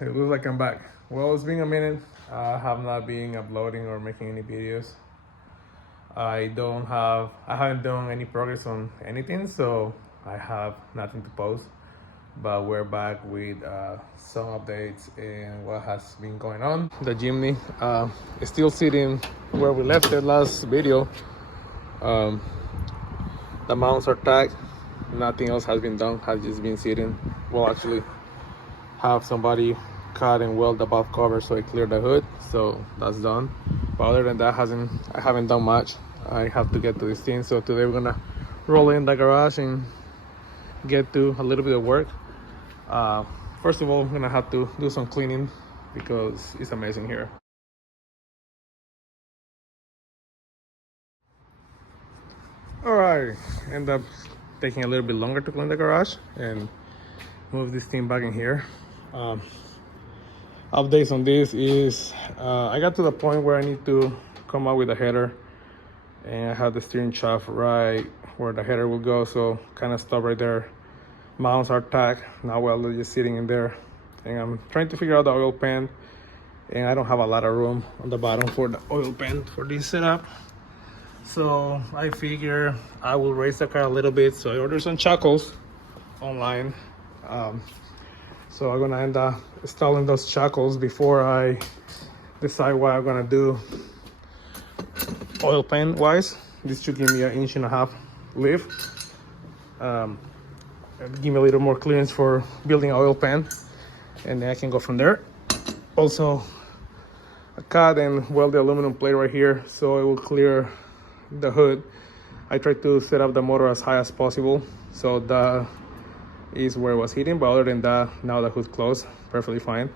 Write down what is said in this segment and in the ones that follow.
it looks like I'm back. Well, it's been a minute. I have not been uploading or making any videos. I haven't done any progress on anything, so I have nothing to post. But we're back with some updates and what has been going on. The Jimny is still sitting where we left it last video. The mounts are tagged. Nothing else has been done. Has just been sitting. We'll actually have somebody cut and weld the valve cover so it cleared the hood. So that's done. But other than that, I haven't done much. I have to get to this thing. So today we're gonna roll in the garage and get to a little bit of work. First of all, I'm gonna have to do some cleaning because it's amazing here. All right, end up taking a little bit longer to clean the garage and move this thing back in here. Updates on this is I got to the point where I need to come up with a header, and I have the steering shaft right where the header will go, so kind of stop right there. Mounts are tagged now, well, they're just sitting in there, and I'm trying to figure out the oil pan, and I don't have a lot of room on the bottom for the oil pan for this setup. So I figure I will raise the car a little bit, so I ordered some shackles online. So I'm gonna end up installing those shackles before I decide what I'm gonna do oil pan wise. This should give me an 1.5 inch lift. Give me a little more clearance for building an oil pan, and then I can go from there. Also, I cut and weld the aluminum plate right here so it will clear the hood. I tried to set up the motor as high as possible, so that is where it was hitting, but other than that, now the hood closed perfectly fine.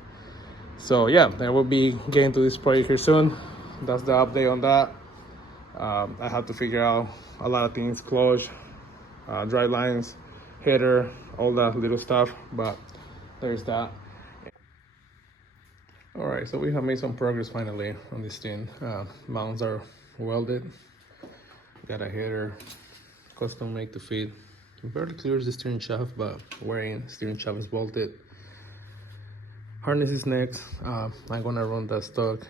So yeah, I will be getting to this project here soon. That's the update on that. I have to figure out a lot of things: clutch, drive lines, header, all that little stuff, but there's that. All right, so we have made some progress finally on this thing. Mounts are welded. Got a header custom made to fit. It barely clears the steering shaft, but wearing steering shaft is bolted. Harness is next. I'm gonna run the stock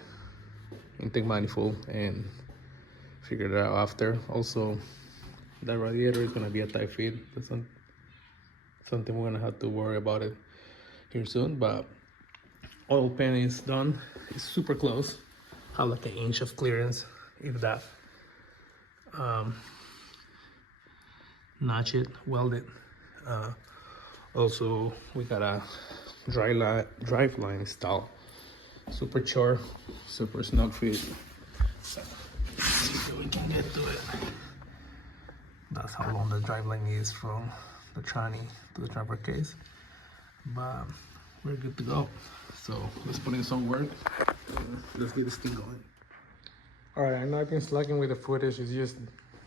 intake manifold and figure that out after. Also, the radiator is gonna be a tight fit. That's something we're gonna have to worry about it here soon. But oil pan is done. It's super close. Have like 1 inch of clearance, if that. Notch it, weld it. Also, we got a drive line installed. Super short, super snug fit. So, let's see if we can get to it. That's how long the drive line is from the tranny to the driver case. But we're good to go. So let's put in some work. Let's get this thing going. All right, I know I've been slacking with the footage. It's just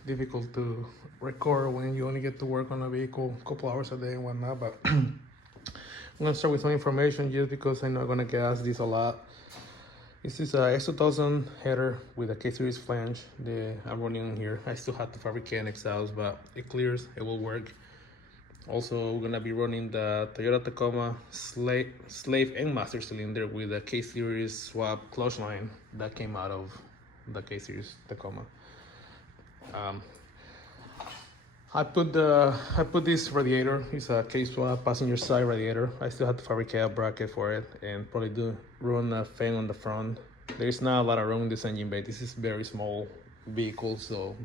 difficult to record when you only get to work on a vehicle a couple hours a day and whatnot, but I'm gonna start with some information just because I know I'm gonna get asked this a lot. This is a X2000 header with a K-series flange that I'm running here. I still have to fabricate an exhaust, but it clears, it will work. Also, we're gonna be running the Toyota Tacoma slave and master cylinder with a K-series swap clutch line that came out of the K-series Tacoma. I put this radiator. It's a kswap passenger side radiator. I still have to fabricate a bracket for it and probably run a fan on the front. There's not a lot of room in this engine bay. This is a very small vehicle, so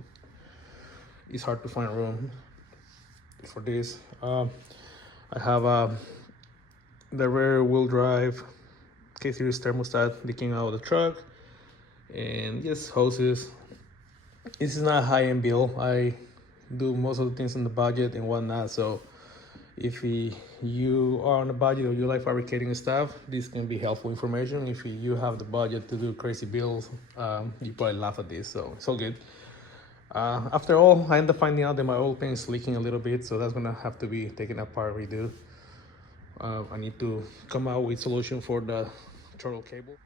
it's hard to find room for this. I have the rear wheel drive K-series thermostat leaking out of the truck, and just hoses. This is not a high-end build. I do most of the things on the budget and whatnot, so if you are on a budget or you like fabricating stuff, this can be helpful information. If you have the budget to do crazy builds, you probably laugh at this, so it's all good. After all, I end up finding out that my oil pan is leaking a little bit, so that's gonna have to be taken apart, redo. I need to come out with solution for the throttle cable.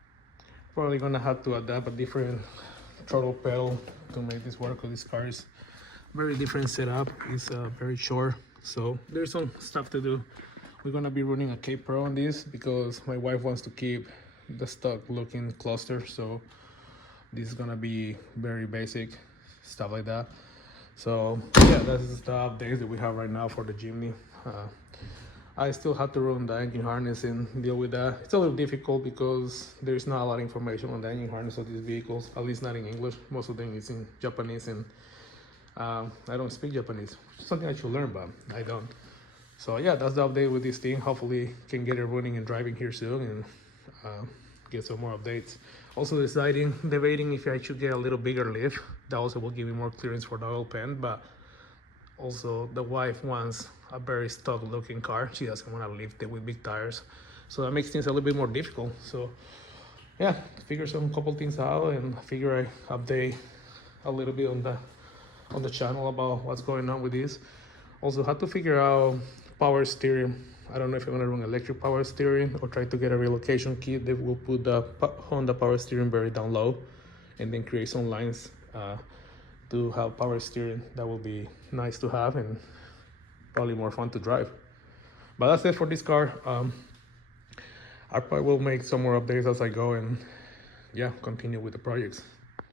Probably gonna have to adapt a different throttle pedal to make this work, because this car is very different setup. It's very short, so there's some stuff to do We're gonna be running a K Pro on this because my wife wants to keep the stock looking cluster, so this is gonna be very basic stuff like that. So yeah, that's the updates that we have right now for the Jimny. I still have to run the engine harness and deal with that. It's a little difficult because there's not a lot of information on the engine harness of these vehicles, at least not in English. Most of them is in Japanese, and I don't speak Japanese, which is something I should learn, but I don't. So yeah, that's the update with this thing. Hopefully can get it running and driving here soon, and get some more updates. Also debating if I should get a little bigger lift. That also will give me more clearance for the oil pan, but also the wife wants a very stock looking car. She doesn't want to lift it with big tires, so that makes things a little bit more difficult. So yeah, figure some couple things out, and figure I update a little bit on the channel about what's going on with this. Also had to figure out power steering. I don't know if I'm gonna run electric power steering or try to get a relocation kit that will put the Honda power steering very down low, and then create some lines to have power steering. That will be nice to have and probably more fun to drive. But that's it for this car. I probably will make some more updates as I go, and yeah, continue with the projects.